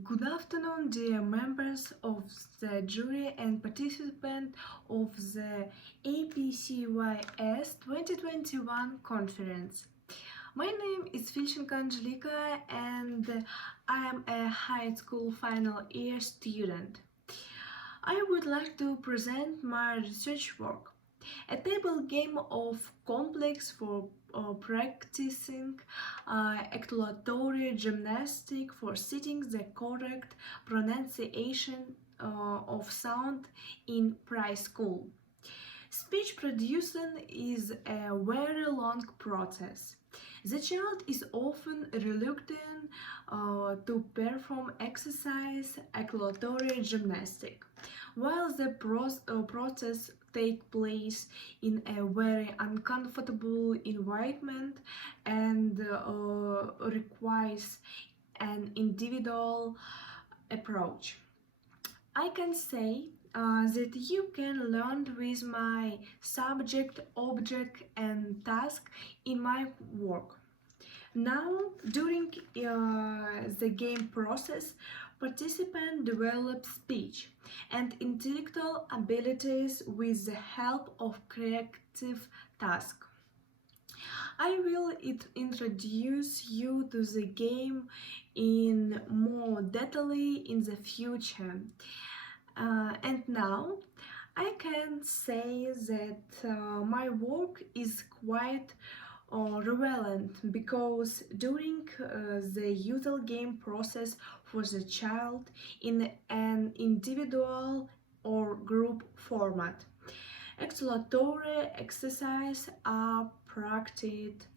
Good afternoon, dear members of the jury and participants of the APCYS-2021 conference. My name is Filchenko Angelica and I am a high school final year student. I would like to present my research work, a table game of complex for practicing exploratory gymnastic for setting the correct pronunciation of sound in preschool. Speech producing is a very long process. The child is often reluctant to perform exercise exploratory gymnastic, while the process takes place in a very uncomfortable environment and requires an individual approach. I can say that you can learn with my subject, object and task in my work. Now, during the game process, participants develop speech and intellectual abilities with the help of creative tasks. I will introduce you to the game in more detail in the future. And now I can say that my work is quite relevant because during the usual game process for the child in an individual or group format, exploratory exercises are practiced,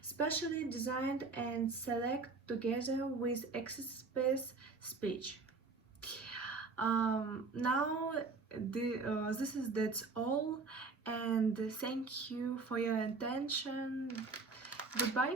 specially designed and select together with express speech. Now that's all, and thank you for your attention. Goodbye.